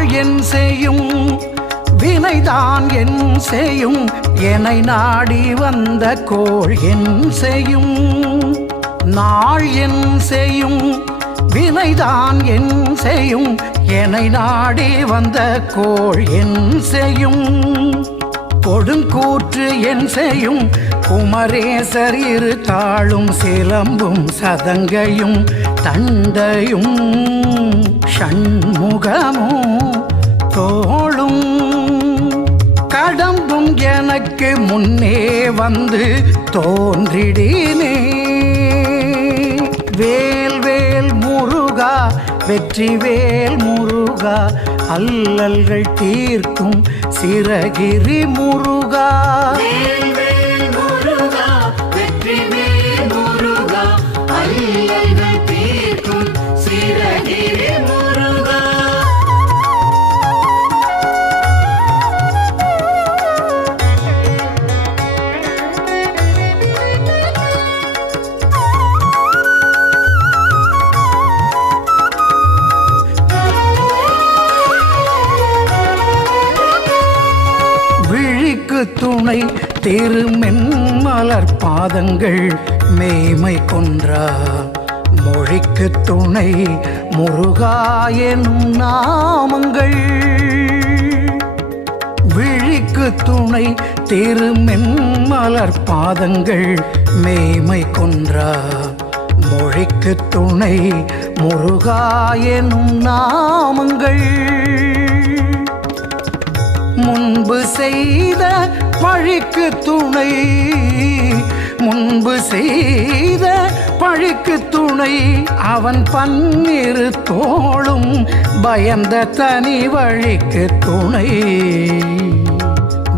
நாள் என் செய்யும் வினைதான் என் செய்யும் என்னை நாடி வந்த கோள் என் செய்யும் நாள் என் செய்யும் வினைதான் என் செய்யும் என்னை நாடி வந்த கோள் என் செய்யும் கொடுங்கூற்று என் செய்யும் குமரேசர் இரு தாளும் சிலம்பும் சதங்கையும் தண்டையும் ஷண்முகமும் தோளும் கடம்பும் எனக்கு முன்னே வந்து தோன்றிடினே வேல் வேல் முருகா வெற்றி வேல் முருகா அல்லல்கள் தீர்க்கும் சிரகிரி முருகா வேல் வேல் முருகா வெற்றி வேல் முருகா அல்லல்கள் தீர்க்கும் சிரகிரி முருகா துணை திருமென்மலர் பாதங்கள் மேய்மை கொன்றா மொழிக்கு துணை முருகா எனும் நாமங்கள் விழிக்கு துணை திருமென்மலர் பாதங்கள் மேய்மை கொன்றா மொழிக்கு துணை முருகா எனும் நாமங்கள் முன்பு செய்த பழிக்கு துணை முன்பு செய்த பழிக்கு துணை அவன் பன்னிரு தோளும் பயந்த தனி வழிக்கு துணை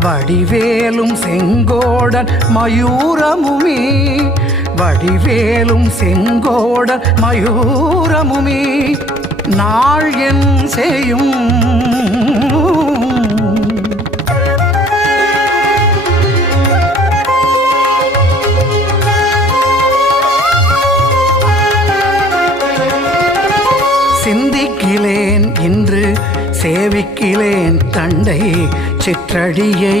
வடிவேலும் செங்கோடன் மயூரமுமே வடிவேலும் செங்கோடன் மயூரமுமே நாள் என் செய்யும் சிந்திக்கிலேன் இன்று சேவிக்கிலேன் தண்டை சிற்றடியை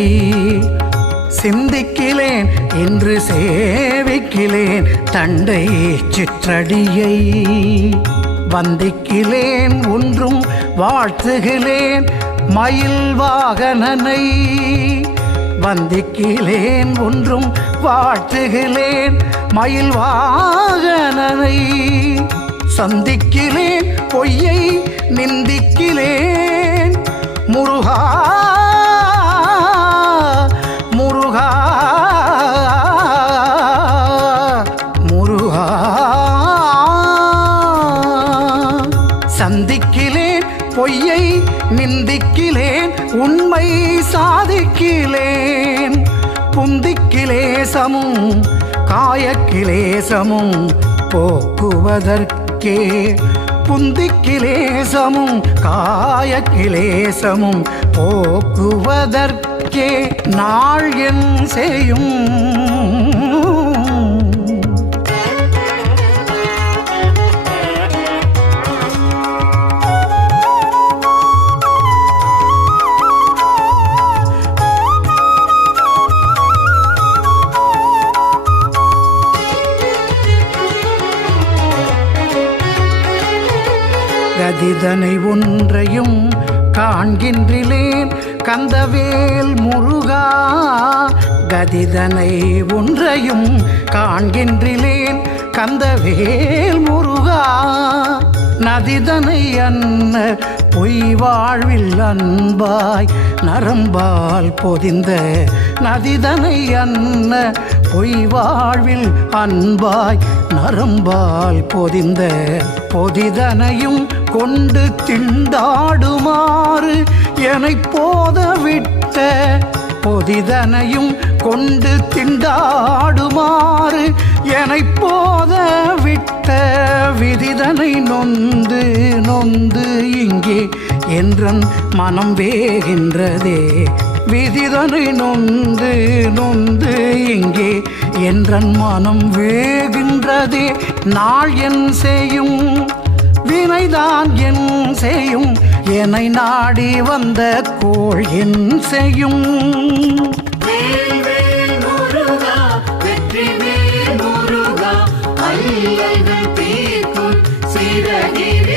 சிந்திக்கிலேன் இன்று சேவிக்கிலேன் தண்டை சிற்றடியை வந்திக்கிலேன் ஒன்றும் வாழ்த்துகிலேன் மயில் வாகனனை வந்திக்கிலேன் ஒன்றும் வாழ்த்துகிலேன் மயில் வாகனனை சந்திக்கிலேன் பொய்யை நிந்திக்கிலேன் முருகா முருகா முருகா சந்திக்கிலேன் பொய்யை நிந்திக்கிலேன் உண்மை சாதிக்கிலேன் புந்திக்கிலேசமும் காயக்கிலேசமும் போக்குவதற்கு புந்திக்கிலேசமும் காயக்கிலேசமும் போக்குவதற்கே நாள் என் செய்யும் கதிதனை ஒன்றையும் காண்கின்றிலேன் கந்தவேல் முருகா கதிதனை ஒன்றையும் காண்கின்றிலேன் கந்தவேல் முருகா நதிதனை அன்ன பொய் வாழ்வில் அன்பாய் நரம்பால் பொதிந்த நதிதனை அன்ன பொய் வாழ்வில் அன்பாய் நரம்பால் பொதிந்த பொதிதனையும் கொண்டு திண்டாடுமாறு என்னை போத விட்ட பொதிதனையும் கொண்டு திண்டாடுமாறு என்னை போத விட்ட விதிதனை நொந்து நொந்து இங்கே என்றன் மனம் வேகின்றதே விதிதனை நொந்து நொந்து இங்கே என்றன் மனம் வேகின்றதே நாள் என் செய்யும் வினைதான் என் செய்யும் என்னை நாடி வந்த கோள் என் செய்யும் வேல்வேல் முருகா வெற்றிவேல் முருகா அல்லல்கள் தீர்க்கும் சிரகிரி